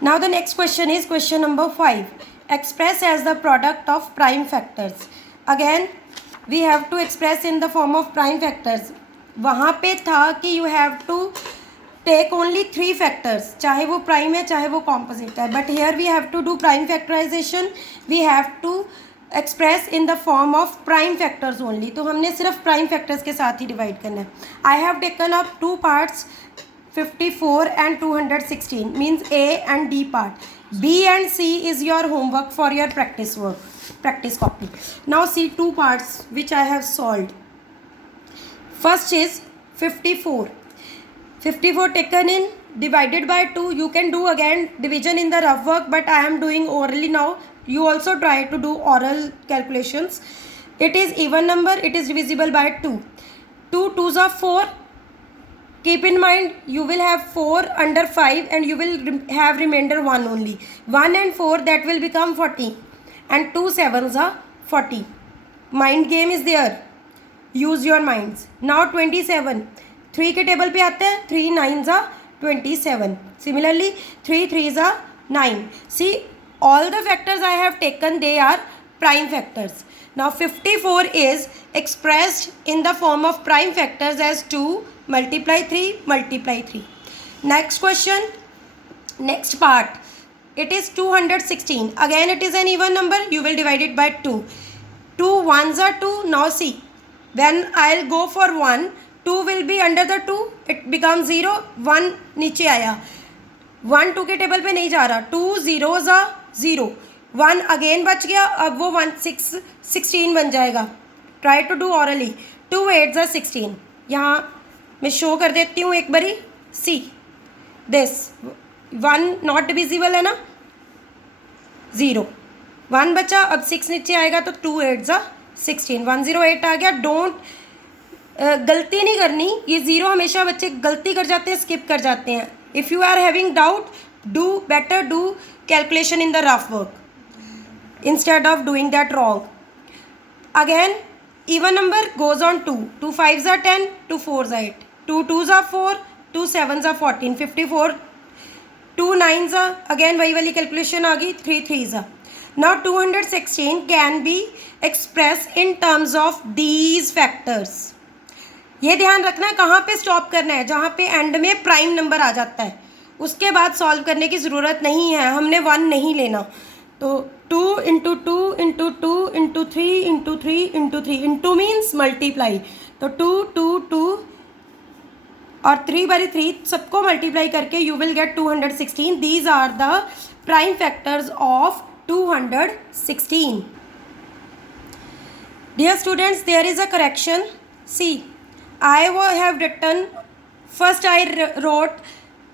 Now the next question is question number 5. Express as the product of prime factors. Again we have to express in the form of prime factors. वहाँ पे था कि you have to take only 3 factors, चाहे वो prime है चाहे वो composite है, but here we have to do prime factorization. We have to express in the form of prime factors only. तो हमने सिर्फ prime factors के साथ ही divide करना है. I have taken up 2 parts, 54 and 216, means A and D part. B and C is your homework for your practice work, practice copy. Now see 2 parts which I have solved. First is 54. 54 taken in, divided by 2. You can do again division in the rough work, but I am doing orally now. You also try to do oral calculations. It is even number, it is divisible by 2. 2 2s are 4. Keep in mind you will have 4 under 5 and you will have remainder 1 only. 1 and 4, that will become 40, and 2 7s are 40. Mind game is there. Use your minds. Now 27. 3 के table पे आते हैं. 3 9s are 27. Similarly 3 3s are 9. See, all the factors I have taken, they are prime factors. Now 54 is expressed in the form of prime factors as 2 multiply 3 multiply 3. Next question, next part, it is 216. Again it is an even number, you will divide it by 2. 2 1s are 2. Now see, when I'll go for 1, 2 will be under the 2, it becomes 0. 1 नीचे आया, 1 2 के table पे नहीं जा रहा. 2 zeros are 0. 1 again बच गया, अब वो 1 6 16 बन जाएगा. Try to do orally. 2 8s are 16. यहाँ मैं शो कर देती हूँ एक बारी. सी दिस 1 नॉट डिविजिबल है ना, 0. 1 बचा, अब 6 नीचे आएगा तो 2 8s are 16. 108 आ गया. डोंट गलती नहीं करनी. ये 0 हमेशा बच्चे गलती कर जाते हैं, स्किप कर जाते हैं. If you are having doubt, do better do calculation in the rough work instead of doing that wrong. Again even number goes on 2. 2 5s are 10, 2 4s are 8, 2 2s are 4, 2 7s are 14. 54. 2 9s are again वही वाली calculation आ गई. 3 3s are. Now 216 can be expressed in terms of these factors. ये ध्यान रखना है कहाँ पे stop करना है, जहाँ पे एंड में प्राइम नंबर आ जाता है उसके बाद सॉल्व करने की ज़रूरत नहीं है. हमने 1 नहीं लेना. तो 2 into 2 into 2 into 3 into 3 into 3. Into means multiply. तो 2 2 2 और 3 बाई 3 सबको मल्टीप्लाई करके you will get 216. These are the prime factors of 216. Dear students, there is a correction. See, I have written, first I wrote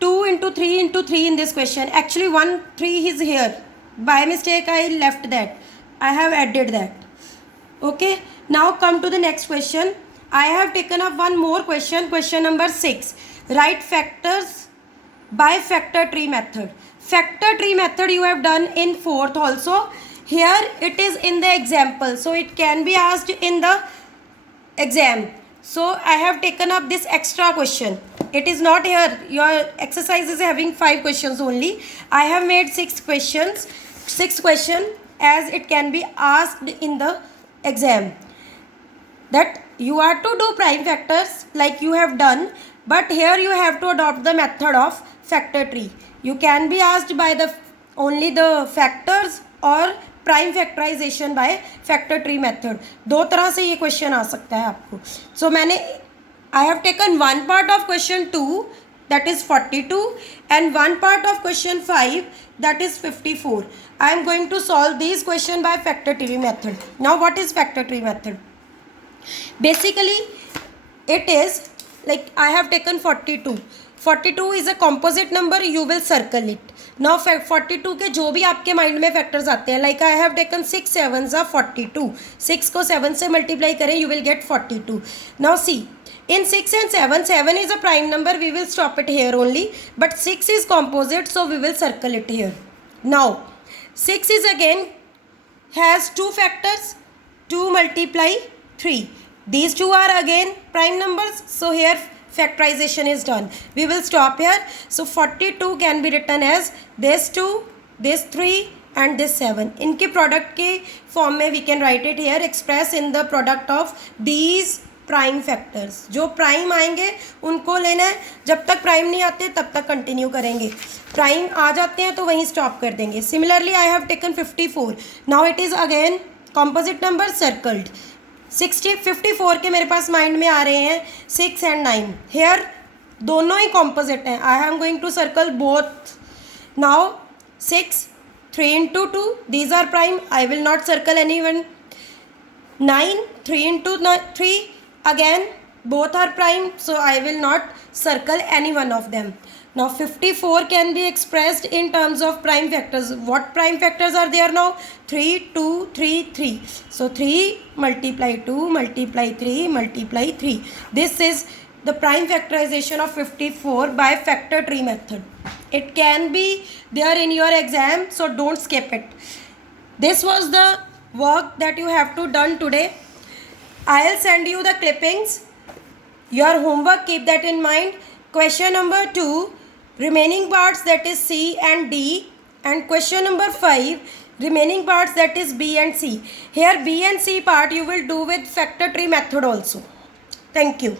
2 into 3 into 3 in this question. Actually 1 3 is here. By mistake I left that. I have added that. Okay. Now come to the next question. I have taken up one more question. Question number 6. Write factors by factor tree method. Factor tree method you have done in 4th also. Here it is in the example. So it can be asked in the exam. So I have taken up this extra question. It is not here. Your exercise is having 5 questions only. I have made 6 questions. 6 question as it can be asked in the exam. That you are to do prime factors like you have done, but here you have to adopt the method of factor tree. You can be asked by the only the factors or prime factorization by factor tree method. 2 तरह से ये question आ सकता है आपको. सो मैंने I have taken 1 part of question 2 that is 42 and 1 part of question 5 that is 54. I am going to solve these question by factor tree method. Now what is factor tree method? Basically it is like I have taken 42. 42 is a composite number, you will circle it. Now 42 के जो भी आपके mind में factors आते हैं, like I have taken 6 7s are 42. 6 को 7 से multiply करें, you will gate 42. Now see, in 6 and 7, 7 is a prime number, we will stop it here only, but 6 is composite, so we will circle it here. Now 6 is again has 2 factors, 2 multiply 3. These two are again prime numbers, so here factorization is done. We will stop here. So 42 can be written as this 2, this 3 and this 7. इनके product के form में we can write it here, express in the product of these prime factors. जो prime आएंगे उनको लेना है, जब तक प्राइम नहीं आते तब तक कंटिन्यू करेंगे. प्राइम आ जाते हैं तो वहीं स्टॉप कर देंगे. Similarly I have taken 54. Now it is again composite number circled. 54 के मेरे पास माइंड में आ रहे हैं 6 एंड 9. हेयर दोनों ही कॉम्पोजिट हैं. I am going to circle both. Now 6, 3 into 2, these are prime. I will not circle anyone. 9, 3 into 3, again both are prime, so I will not circle any one of them. Now 54 can be expressed in terms of prime factors. What prime factors are there now? 3, 2, 3, 3. So 3 multiply 2 multiply 3 multiply 3. This is the prime factorization of 54 by factor tree method. It can be there in your exam, so don't skip it. This was the work that you have to done today. I'll send you the clippings. Your homework, keep that in mind. Question number 2, remaining parts, that is C and D, and question number 5, remaining parts, that is B and C. Here B and C part you will do with factor tree method also. Thank you.